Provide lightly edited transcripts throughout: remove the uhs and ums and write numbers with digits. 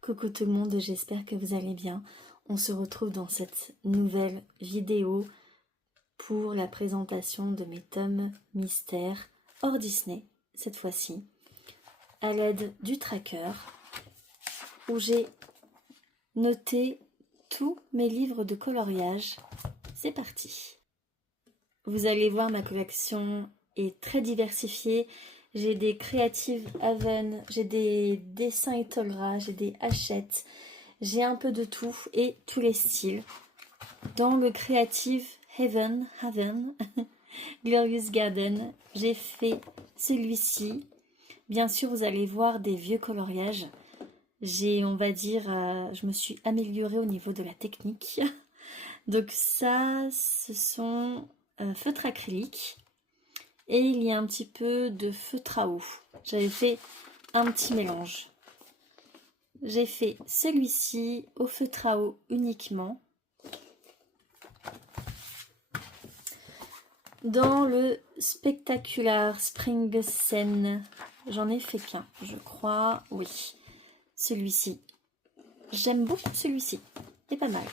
Coucou tout le monde, j'espère que vous allez bien. On se retrouve dans cette nouvelle vidéo pour la présentation de mes tomes mystères hors Disney, cette fois-ci, à l'aide du tracker, où j'ai noté tous mes livres de coloriage. C'est parti. Vous allez voir, ma collection est très diversifiée. J'ai des Creative Haven, j'ai des dessins Etolra, j'ai des Hachette, j'ai un peu de tout et tous les styles. Dans le Creative Haven, Glorious Garden, j'ai fait celui-ci. Bien sûr, vous allez voir des vieux coloriages. On va dire, je me suis améliorée au niveau de la technique. Donc ça, ce sont feutres acryliques. Et il y a un petit peu de feutre à eau. J'avais fait un petit mélange. J'ai fait celui-ci au feutre à eau uniquement. Dans le Spectacular Spring Scene, j'en ai fait qu'un, je crois. Oui, celui-ci. J'aime beaucoup celui-ci. Il est pas mal.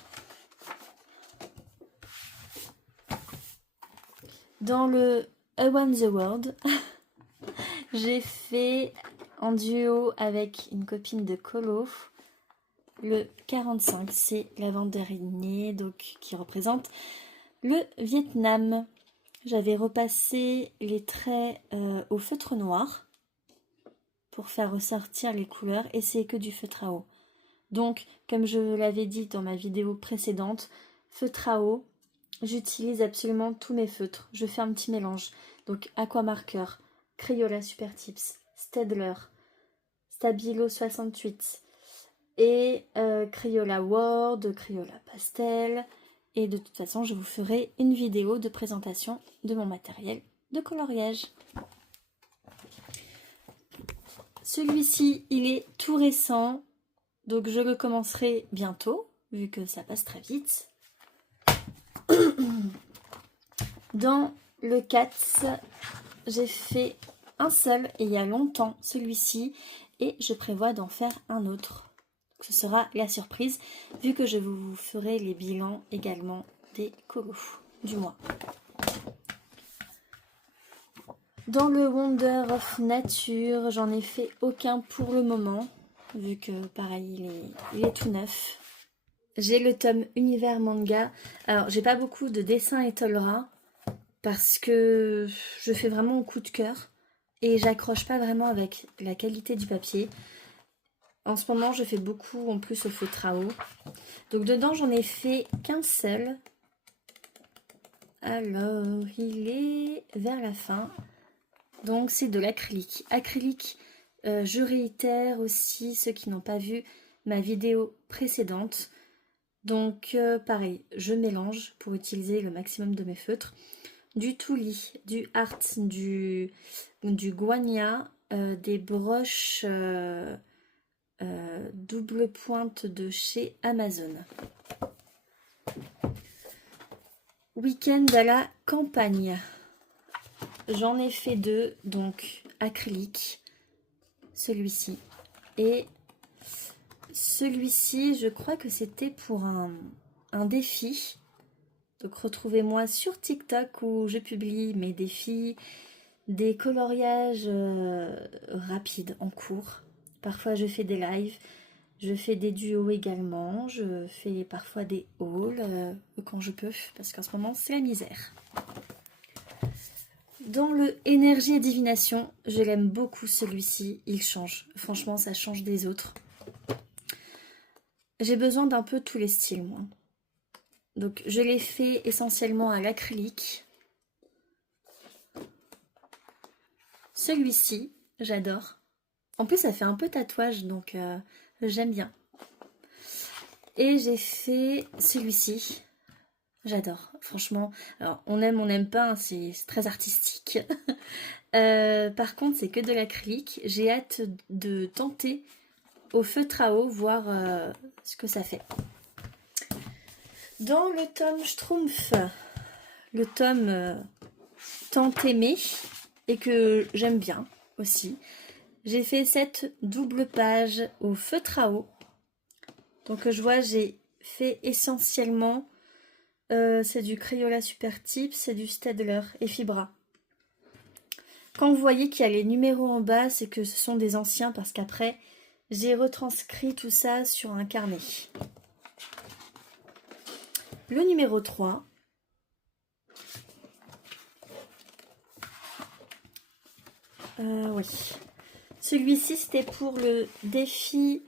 Dans le Around the World, j'ai fait en duo avec une copine de colo le 45, c'est la vente d'araignée, donc qui représente le Vietnam. J'avais repassé les traits au feutre noir pour faire ressortir les couleurs et c'est que du feutre à eau. Donc, comme je l'avais dit dans ma vidéo précédente, feutre à eau, j'utilise absolument tous mes feutres. Je fais un petit mélange. Donc, Aquamarker, Crayola Super Tips, Staedtler, Stabilo 68 et Crayola Word, Crayola Pastel. Et de toute façon, je vous ferai une vidéo de présentation de mon matériel de coloriage. Celui-ci, il est tout récent, donc je le commencerai bientôt, vu que ça passe très vite. Dans le 4, j'ai fait un seul, et il y a longtemps, celui-ci, et je prévois d'en faire un autre. Ce sera la surprise, vu que je vous ferai les bilans également des colos du mois. Dans le Wonder of Nature, j'en ai fait aucun pour le moment, vu que pareil, il est tout neuf. J'ai le tome Univers Manga. Alors, j'ai pas beaucoup de dessins Etolra, parce que je fais vraiment au coup de cœur, et j'accroche pas vraiment avec la qualité du papier. En ce moment, je fais beaucoup en plus au feutre à eau. Donc dedans, j'en ai fait qu'un seul. Alors, il est vers la fin. Donc, c'est de l'acrylique. Acrylique, je réitère aussi ceux qui n'ont pas vu ma vidéo précédente. Donc, pareil, je mélange pour utiliser le maximum de mes feutres. Du Tuli, du Art, du Guania, des broches double pointe de chez Amazon. Week-end à la campagne. J'en ai fait deux, donc acrylique, celui-ci. Et celui-ci, je crois que c'était pour un défi. Donc retrouvez-moi sur TikTok où je publie mes défis, des coloriages rapides en cours. Parfois je fais des lives, je fais des duos également, je fais parfois des hauls quand je peux, parce qu'en ce moment c'est la misère. Dans le Énergie et Divination, je l'aime beaucoup celui-ci, il change. Franchement, ça change des autres. J'ai besoin d'un peu tous les styles, moi. Donc, je l'ai fait essentiellement à l'acrylique. Celui-ci, j'adore. En plus, ça fait un peu tatouage, donc j'aime bien. Et j'ai fait celui-ci. J'adore, franchement. Alors, on n'aime pas, hein, c'est très artistique. Par contre, c'est que de l'acrylique. J'ai hâte de tenter au feutre à eau, voir ce que ça fait. Dans le tome Schtroumpf, le tome tant aimé, et que j'aime bien aussi. J'ai fait cette double page au feutre à eau. Donc je vois, j'ai fait essentiellement, c'est du Crayola Super Type, c'est du Staedtler et Fibra. Quand vous voyez qu'il y a les numéros en bas, c'est que ce sont des anciens parce qu'après, j'ai retranscrit tout ça sur un carnet. Le numéro 3. Oui. Celui-ci, c'était pour le défi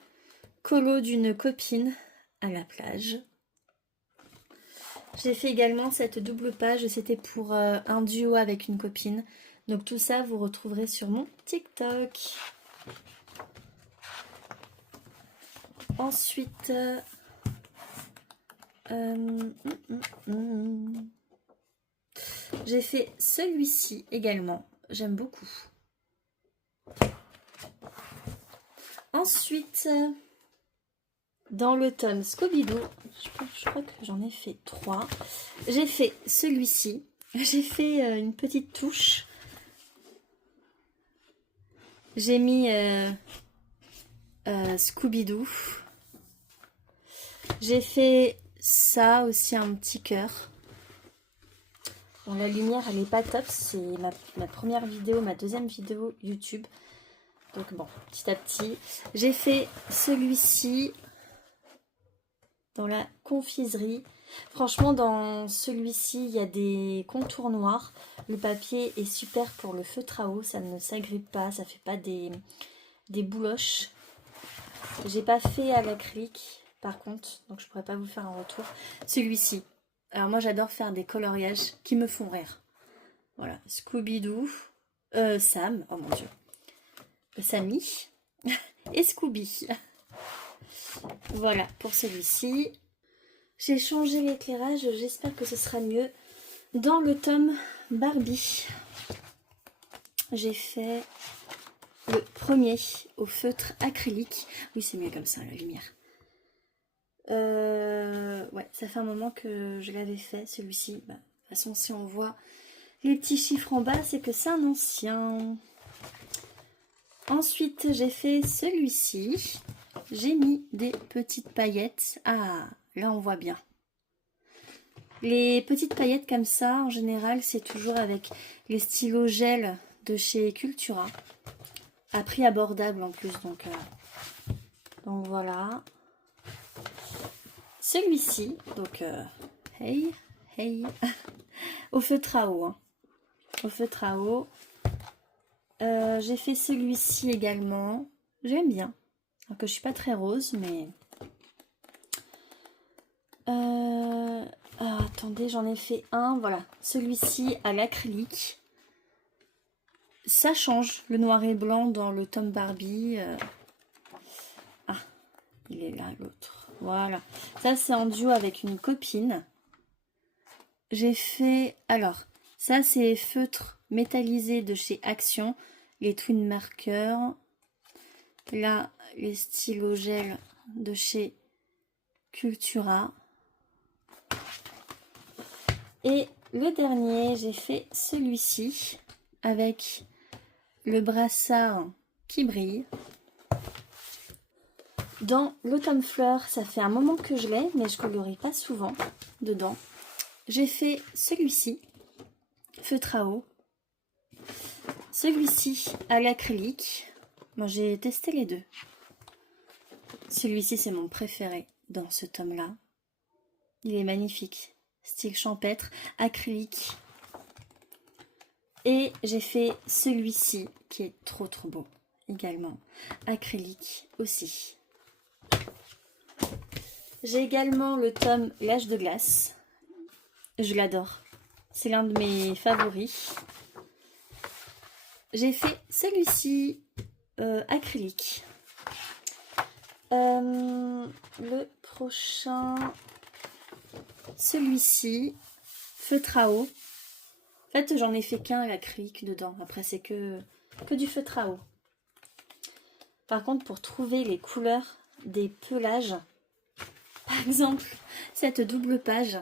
colo d'une copine à la plage. J'ai fait également cette double page, c'était pour un duo avec une copine. Donc tout ça, vous retrouverez sur mon TikTok. Ensuite, j'ai fait celui-ci également. J'aime beaucoup. Ensuite, dans le tome Scooby-Doo, je crois que j'en ai fait 3. J'ai fait celui-ci. J'ai fait une petite touche. J'ai mis Scooby-Doo. J'ai fait ça aussi, un petit cœur. Bon, la lumière, elle n'est pas top. C'est ma première vidéo, ma deuxième vidéo YouTube. Donc bon, petit à petit. J'ai fait celui-ci dans la confiserie. Franchement, dans celui-ci, il y a des contours noirs. Le papier est super pour le feutre à eau. Ça ne s'agrippe pas, ça fait pas des bouloches. J'ai pas fait à l'acrylique, par contre, donc je pourrais pas vous faire un retour. Celui-ci. Alors moi, j'adore faire des coloriages qui me font rire. Voilà, Scooby-Doo, Sam, oh mon Dieu, Sammy et Scooby. Voilà pour celui-ci. J'ai changé l'éclairage, j'espère que ce sera mieux. Dans le tome Barbie, j'ai fait le premier au feutre acrylique. Oui, c'est mieux comme ça, la lumière. Ouais, ça fait un moment que je l'avais fait, celui-ci. Bah, de toute façon, si on voit les petits chiffres en bas, c'est que c'est un ancien. Ensuite, j'ai fait celui-ci. J'ai mis des petites paillettes. Ah, là, on voit bien. Les petites paillettes comme ça, en général, c'est toujours avec les stylos gel de chez Cultura. À prix abordable en plus, donc voilà. Celui-ci, donc hey, au feutre à eau. Hein. Au feutre à eau. J'ai fait celui-ci également. J'aime bien. Alors que je suis pas très rose, mais... attendez, j'en ai fait un. Voilà, celui-ci à l'acrylique. Ça change, le noir et blanc dans le tome Barbie. Ah, il est là, l'autre. Voilà. Ça, c'est en duo avec une copine. J'ai fait... Alors, ça, c'est feutre métallisé de chez Action. Les Twin Markers. Là, les stylos gel de chez Cultura. Et le dernier, j'ai fait celui-ci avec le brassard qui brille. Dans l'automne fleur, ça fait un moment que je l'ai, mais je colorie pas souvent dedans. J'ai fait celui-ci, feutre à eau. Celui-ci à l'acrylique. Moi, j'ai testé les deux. Celui-ci, c'est mon préféré dans ce tome-là. Il est magnifique. Style champêtre, acrylique. Et j'ai fait celui-ci, qui est trop beau également. Acrylique aussi. J'ai également le tome L'âge de glace. Je l'adore. C'est l'un de mes favoris. J'ai fait celui-ci, acrylique. Le prochain, celui-ci, feutre à eau. En fait, j'en ai fait qu'un à l'acrylique dedans. Après, c'est que du feutre à eau. Par contre, pour trouver les couleurs des pelages, par exemple, cette double page,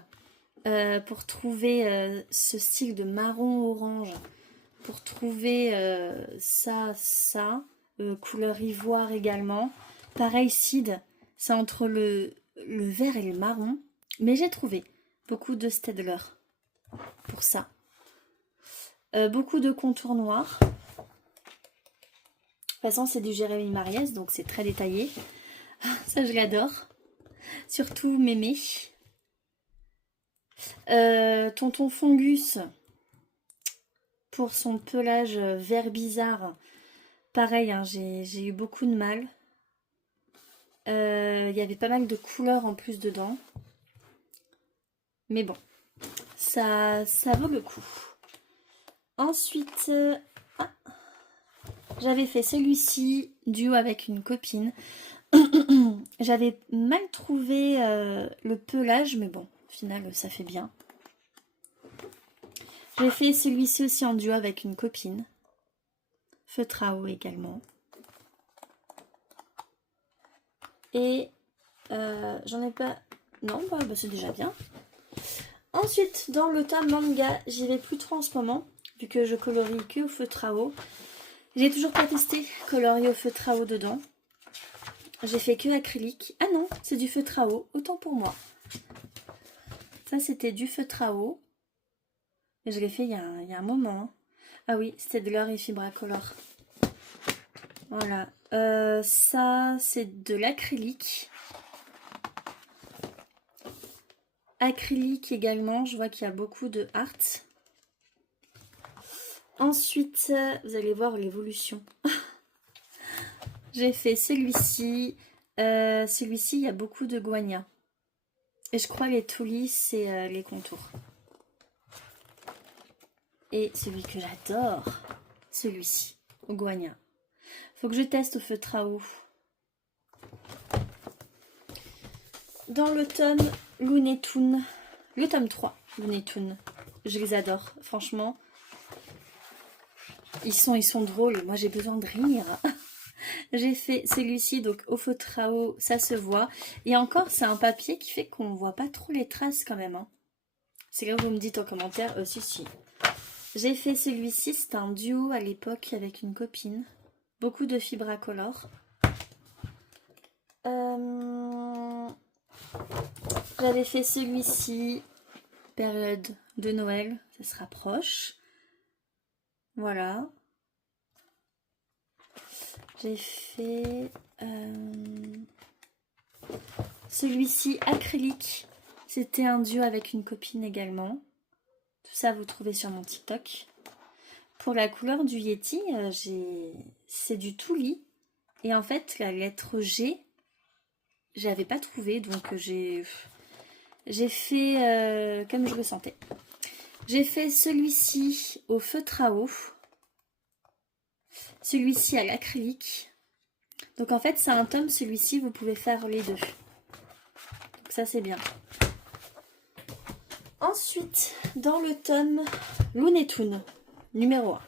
pour trouver ce style de marron-orange pour trouver ça, couleur ivoire également. Pareil, Seed, c'est entre le vert et le marron. Mais j'ai trouvé beaucoup de Staedtler pour ça. Beaucoup de contours noirs. De toute façon, c'est du Jérémy Mariès, donc c'est très détaillé. Ça, je l'adore. Surtout Mémé. Tonton Fungus, pour son pelage vert bizarre. Pareil, hein, j'ai eu beaucoup de mal. Il y avait pas mal de couleurs en plus dedans. Mais bon, ça vaut le coup. Ensuite, j'avais fait celui-ci, duo avec une copine. J'avais mal trouvé le pelage, mais bon, au final, ça fait bien. J'ai fait celui-ci aussi en duo avec une copine. Feutre à eau également. Et j'en ai pas... Non, bah c'est déjà bien. Ensuite, dans le tome manga, j'y vais plus trop en ce moment, vu que je colorie que au feutre à eau. J'ai toujours pas testé colorier au feutre à eau dedans. J'ai fait que acrylique. Ah non, c'est du feutre à eau, autant pour moi. Ça, c'était du feutre à eau. Et je l'ai fait il y a un moment. Ah oui, c'était de l'or et Fibracolor. Voilà. Ça, c'est de l'acrylique. Acrylique également, je vois qu'il y a beaucoup de art. Ensuite, vous allez voir l'évolution. J'ai fait celui-ci. Celui-ci, il y a beaucoup de guania. Et je crois les toulis, c'est les contours. Et celui que j'adore, celui-ci, au guania. Faut que je teste au feutre à eau. Dans le tome Looney Tunes, le tome 3, Looney Tunes, je les adore, franchement. Ils sont drôles, moi j'ai besoin de rire. J'ai fait celui-ci, donc au feutre à eau, ça se voit. Et encore, c'est un papier qui fait qu'on voit pas trop les traces quand même. Hein. C'est là où vous me dites en commentaire, si. J'ai fait celui-ci, c'était un duo à l'époque avec une copine. Beaucoup de Fibracolor. J'avais fait celui-ci, période de Noël, ça se rapproche. Voilà. J'ai fait celui-ci acrylique. C'était un duo avec une copine également. Tout ça, vous trouvez sur mon TikTok. Pour la couleur du Yeti, c'est du Touli. Et en fait, la lettre G, j'avais pas trouvé. Donc, j'ai fait comme je le sentais. J'ai fait celui-ci au feutre à eau. Celui-ci à l'acrylique. Donc, en fait, c'est un tome. Celui-ci, vous pouvez faire les deux. Donc, ça, c'est bien. Ensuite, dans le tome Looney Tunes, numéro 1.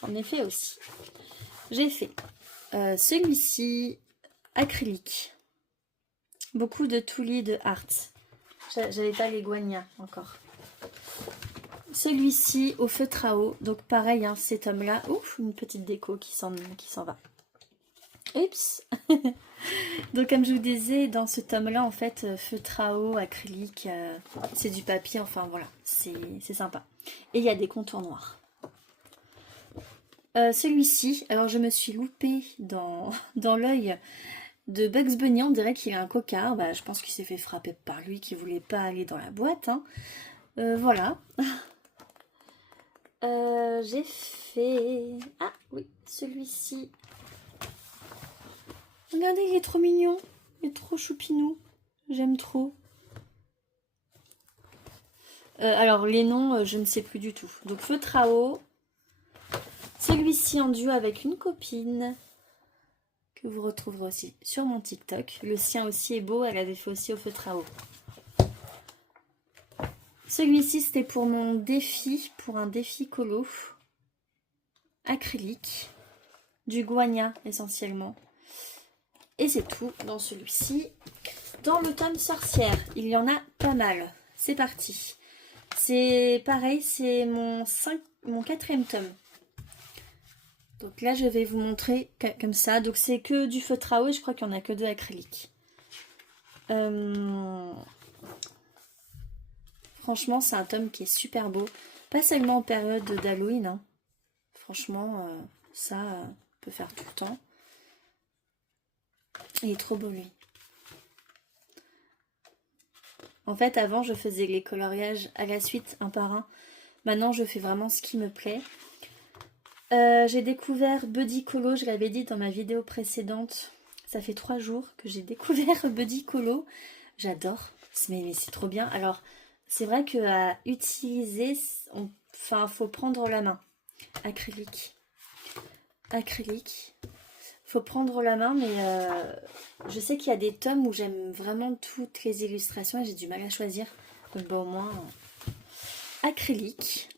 J'en ai fait aussi. J'ai fait celui-ci, acrylique. Beaucoup de toulis de art. J'avais pas les guania encore. Celui-ci au feutre à eau. Donc pareil, hein, ces tomes-là. Ouf, une petite déco qui s'en va. Oups. Donc comme je vous disais, dans ce tome-là, en fait, feutre à eau, acrylique, c'est du papier, enfin voilà, c'est sympa. Et il y a des contours noirs. Celui-ci, alors je me suis loupée dans l'œil de Bugs Bunny, on dirait qu'il a un cocard. Bah, je pense qu'il s'est fait frapper par lui, qui voulait pas aller dans la boîte. Hein. Voilà. J'ai fait... Ah oui, celui-ci. Regardez, il est trop mignon. Il est trop choupinou. J'aime trop. Alors, les noms, je ne sais plus du tout. Donc, feutre à eau. Celui-ci en duo avec une copine. Que vous retrouverez aussi sur mon TikTok. Le sien aussi est beau. Elle avait fait aussi au feutre à eau. Celui-ci, c'était pour mon défi. Pour un défi colo. Acrylique. Du guania, essentiellement. Et c'est tout dans celui-ci. Dans le tome sorcière, il y en a pas mal. C'est parti. C'est pareil, c'est mon mon 4e tome. Donc là, je vais vous montrer comme ça. Donc c'est que du feutre à eau et je crois qu'il n'y en a que 2 acryliques. Franchement, c'est un tome qui est super beau. Pas seulement en période d'Halloween. Hein. Franchement, ça peut faire tout le temps. Il est trop beau, lui. En fait, avant, je faisais les coloriages à la suite, un par un. Maintenant, je fais vraiment ce qui me plaît. J'ai découvert Buddy Colo, je l'avais dit dans ma vidéo précédente. Ça fait 3 jours que j'ai découvert Buddy Colo. J'adore, mais c'est trop bien. Alors, c'est vrai qu'à utiliser, faut prendre la main. Acrylique. Faut prendre la main, mais je sais qu'il y a des tomes où j'aime vraiment toutes les illustrations et j'ai du mal à choisir. Donc bon, au moins, acrylique.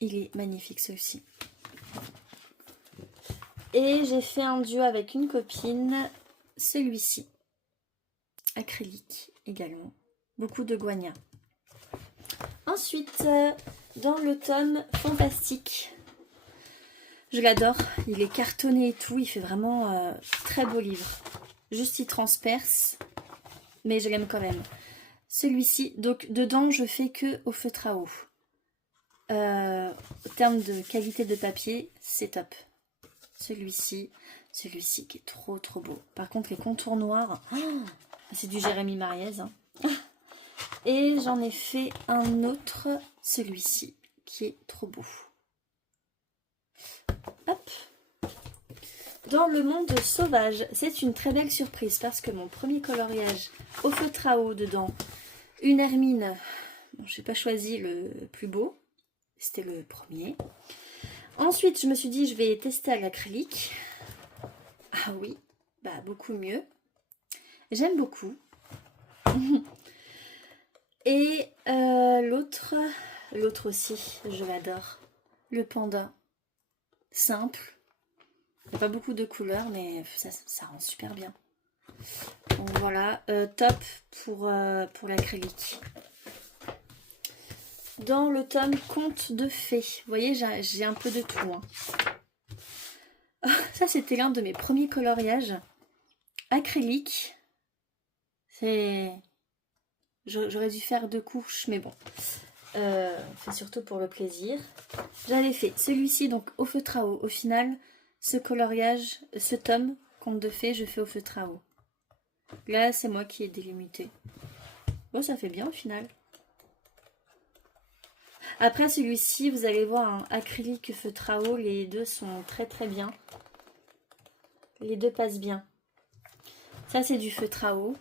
Il est magnifique celui-ci. Et j'ai fait un duo avec une copine, celui-ci. Acrylique également. Beaucoup de guagna. Ensuite, dans le tome fantastique. Je l'adore, il est cartonné et tout, il fait vraiment très beau livre. Juste il transperce, mais je l'aime quand même. Celui-ci, donc dedans je fais que au feutre à eau. Au terme de qualité de papier, c'est top. Celui-ci qui est trop beau. Par contre les contours noirs, c'est du Jérémy Mariez. Hein. Et j'en ai fait un autre, celui-ci, qui est trop beau. Hop. Dans le monde sauvage, c'est une très belle surprise parce que mon premier coloriage au feutre à eau dedans, une hermine, bon, je n'ai pas choisi le plus beau, c'était le premier. Ensuite, je me suis dit, je vais tester à l'acrylique. Ah oui, bah beaucoup mieux. J'aime beaucoup. Et l'autre aussi, je l'adore. Le panda. Simple. Il n'y a pas beaucoup de couleurs, mais ça rend super bien. Donc voilà, top pour l'acrylique. Dans le tome Conte de fées, vous voyez, j'ai un peu de tout. Hein. Ça, c'était l'un de mes premiers coloriages. Acrylique. J'aurais dû faire 2 couches, mais bon. C'est surtout pour le plaisir. J'avais fait celui-ci, donc au feutre à eau. Au final, ce coloriage, ce tome, Conte de fées, je fais au feutre à eau. Là, c'est moi qui ai délimité. Bon, ça fait bien au final. Après celui-ci, vous allez voir, un acrylique feutre à eau, les deux sont très bien. Les deux passent bien. Ça, c'est du feutre à eau.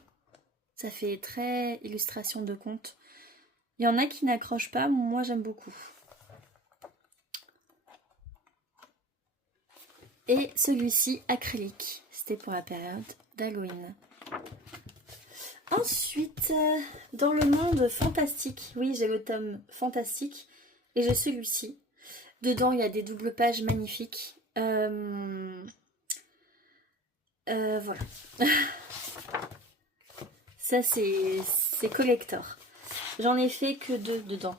Ça fait très illustration de conte. Il y en a qui n'accrochent pas, moi j'aime beaucoup. Et celui-ci, acrylique. C'était pour la période d'Halloween. Ensuite, dans le monde fantastique, oui, j'ai le tome fantastique et j'ai celui-ci. Dedans, il y a des doubles pages magnifiques. Voilà. Ça, c'est collector. J'en ai fait que 2 dedans.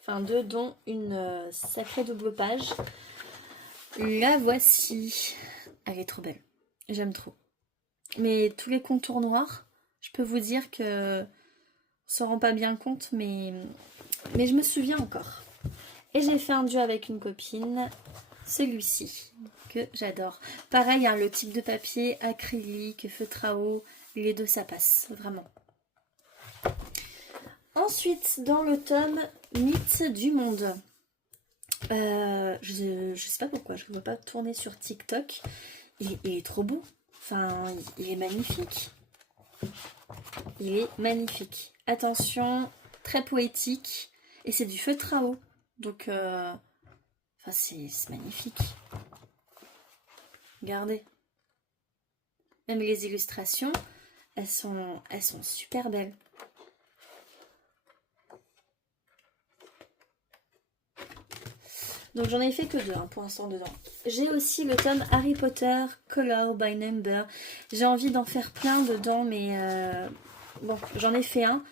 Enfin, 2 dont une sacrée double page. La voici. Elle est trop belle. J'aime trop. Mais tous les contours noirs, je peux vous dire que on s'en rend pas bien compte, mais je me souviens encore. Et j'ai fait un duo avec une copine, celui-ci, que j'adore. Pareil, hein, le type de papier, acrylique, feutre à eau, les deux ça passe, vraiment. Ensuite, dans le tome Mythes du monde. Je sais pas pourquoi, je ne vois pas tourner sur TikTok. Il est trop beau. Enfin, il est magnifique. Il est magnifique. Attention, très poétique. Et c'est du feutre à eau. Donc, enfin, c'est magnifique. Regardez. Même les illustrations, elles sont super belles. Donc j'en ai fait que 2 hein, pour l'instant dedans. J'ai aussi le tome Harry Potter Color by Number. J'ai envie d'en faire plein dedans, mais bon, j'en ai fait un.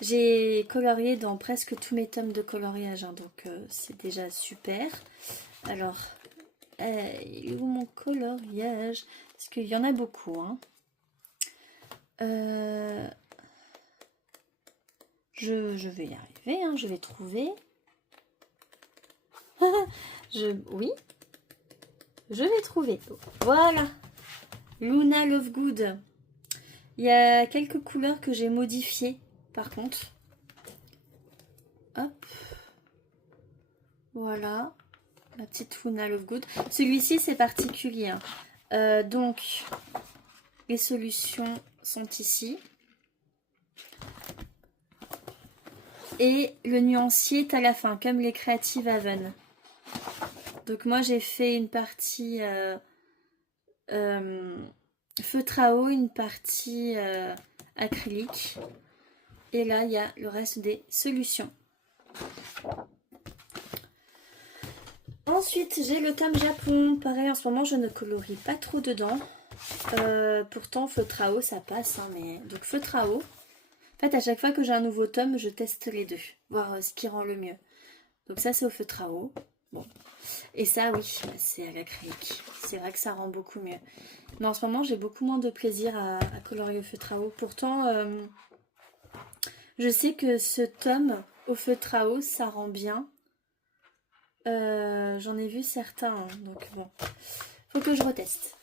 J'ai colorié dans presque tous mes tomes de coloriage, hein, donc c'est déjà super. Alors, il est où mon coloriage? Parce qu'il y en a beaucoup, hein. Je vais y arriver, hein, je vais trouver. Oui, je vais trouver. Voilà, Luna Lovegood. Il y a quelques couleurs que j'ai modifiées, par contre. Hop. Voilà, la petite Luna Lovegood. Celui-ci, c'est particulier, hein. Donc, les solutions sont ici. Et le nuancier est à la fin, comme les Creative Haven. Donc moi j'ai fait une partie feutre à eau, une partie acrylique. Et là il y a le reste des solutions. Ensuite j'ai le tome Japon. Pareil, en ce moment je ne colorie pas trop dedans. Pourtant feutre à eau ça passe, hein, mais donc feutre à eau. En fait à chaque fois que j'ai un nouveau tome je teste les deux, voir ce qui rend le mieux. Donc ça c'est au feutre à eau. Bon. Et ça, oui, c'est à l'acrylique. C'est vrai que ça rend beaucoup mieux. Mais en ce moment, j'ai beaucoup moins de plaisir à colorier au feutre à eau. Pourtant, je sais que ce tome au feutre à eau, ça rend bien. J'en ai vu certains, hein, donc bon. Faut que je reteste.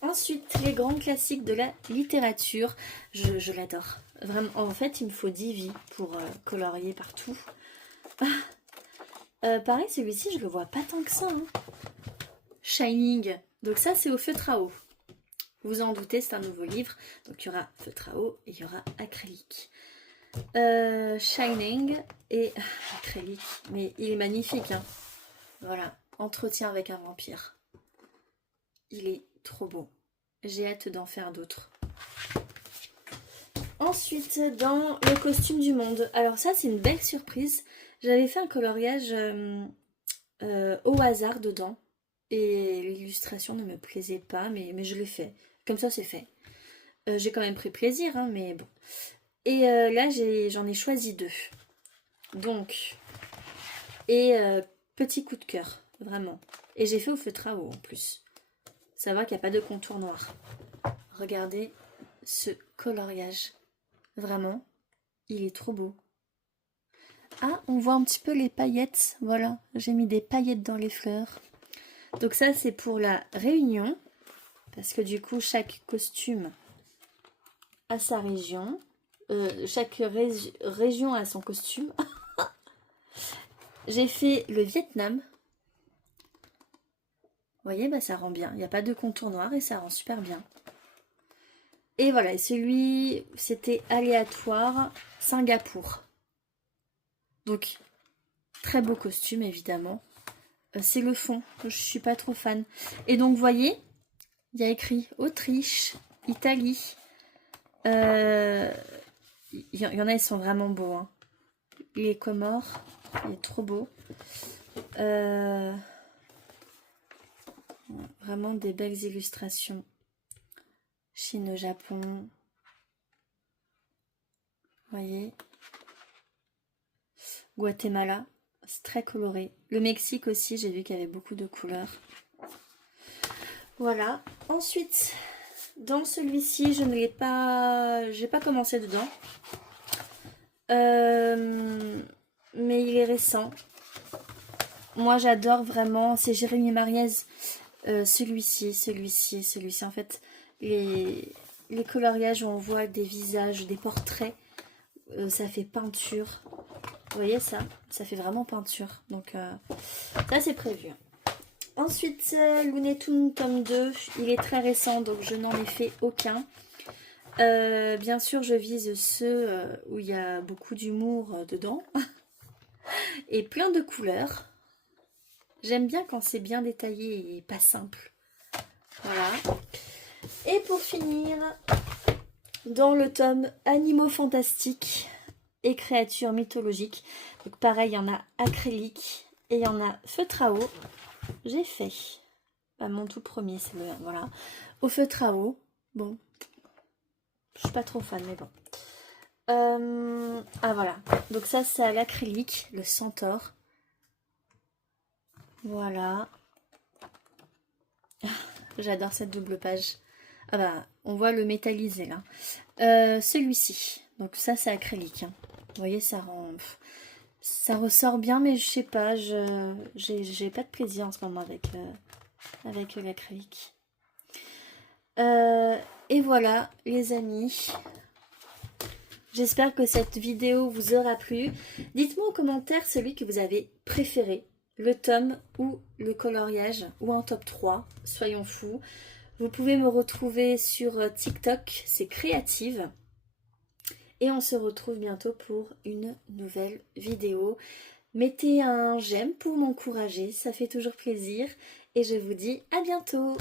Ensuite, les grands classiques de la littérature. Je l'adore. Vraiment, en fait, il me faut 10 vies pour colorier partout. Pareil, celui-ci, je le vois pas tant que ça. Hein. Shining. Donc ça, c'est au feutre à eau. Vous en doutez, c'est un nouveau livre. Donc il y aura feutre à eau et il y aura acrylique. Shining et acrylique. Mais il est magnifique. Hein. Voilà. Entretien avec un vampire. Il est trop beau. J'ai hâte d'en faire d'autres. Ensuite, dans le costume du monde. Alors ça, c'est une belle surprise. J'avais fait un coloriage au hasard dedans. Et l'illustration ne me plaisait pas, mais je l'ai fait. Comme ça, c'est fait. J'ai quand même pris plaisir, hein, mais bon. Et là, j'en ai choisi 2. Donc, et petit coup de cœur, vraiment. Et j'ai fait au feutre à eau en plus. Ça va qu'il n'y a pas de contour noir. Regardez ce coloriage. Vraiment, il est trop beau. Ah, on voit un petit peu les paillettes. Voilà, j'ai mis des paillettes dans les fleurs. Donc ça, c'est pour la réunion. Parce que du coup, chaque costume a sa région. Chaque région a son costume. J'ai fait le Vietnam. Vous voyez, bah, ça rend bien. Il n'y a pas de contour noir et ça rend super bien. Et voilà, et celui, c'était aléatoire, Singapour. Donc, très beau costume, évidemment. C'est le fond, je suis pas trop fan. Et donc, vous voyez, il y a écrit Autriche, Italie. Il y en a, ils sont vraiment beaux. Hein. Les Comores, il est trop beau. Vraiment des belles illustrations. Chine, Japon. Vous voyez. Guatemala, c'est très coloré. Le Mexique aussi, j'ai vu qu'il y avait beaucoup de couleurs. Voilà. Ensuite, dans celui-ci, je ne l'ai pas... J'ai pas commencé dedans. Mais il est récent. Moi, j'adore vraiment. C'est Jérémy Mariez. Celui-ci. En fait, les coloriages où on voit des visages, des portraits, ça fait peinture. Vous voyez ça? Ça fait vraiment peinture. Donc, ça, c'est prévu. Ensuite, Looney Tunes tome 2. Il est très récent, donc je n'en ai fait aucun. Bien sûr, je vise ceux où il y a beaucoup d'humour dedans. Et plein de couleurs. J'aime bien quand c'est bien détaillé et pas simple. Voilà. Et pour finir, dans le tome Animaux fantastiques et créatures mythologiques. Donc pareil, il y en a acrylique et il y en a feutre à eau. J'ai fait mon tout premier, c'est le voilà. Au feutre à eau. Bon, je suis pas trop fan, mais bon. Ah voilà, donc ça c'est à l'acrylique, le Centaure. Voilà. J'adore cette double page. Ah bah, on voit le métallisé là. Celui-ci, donc ça c'est acrylique. Hein. Vous voyez, ça rend... Ça ressort bien, mais je sais pas, j'ai pas de plaisir en ce moment avec l'acrylique. Et voilà, les amis. J'espère que cette vidéo vous aura plu. Dites-moi en commentaire celui que vous avez préféré, le tome ou le coloriage, ou un top 3, soyons fous. Vous pouvez me retrouver sur TikTok, c'est Créative. Et on se retrouve bientôt pour une nouvelle vidéo. Mettez un j'aime pour m'encourager, ça fait toujours plaisir. Et je vous dis à bientôt.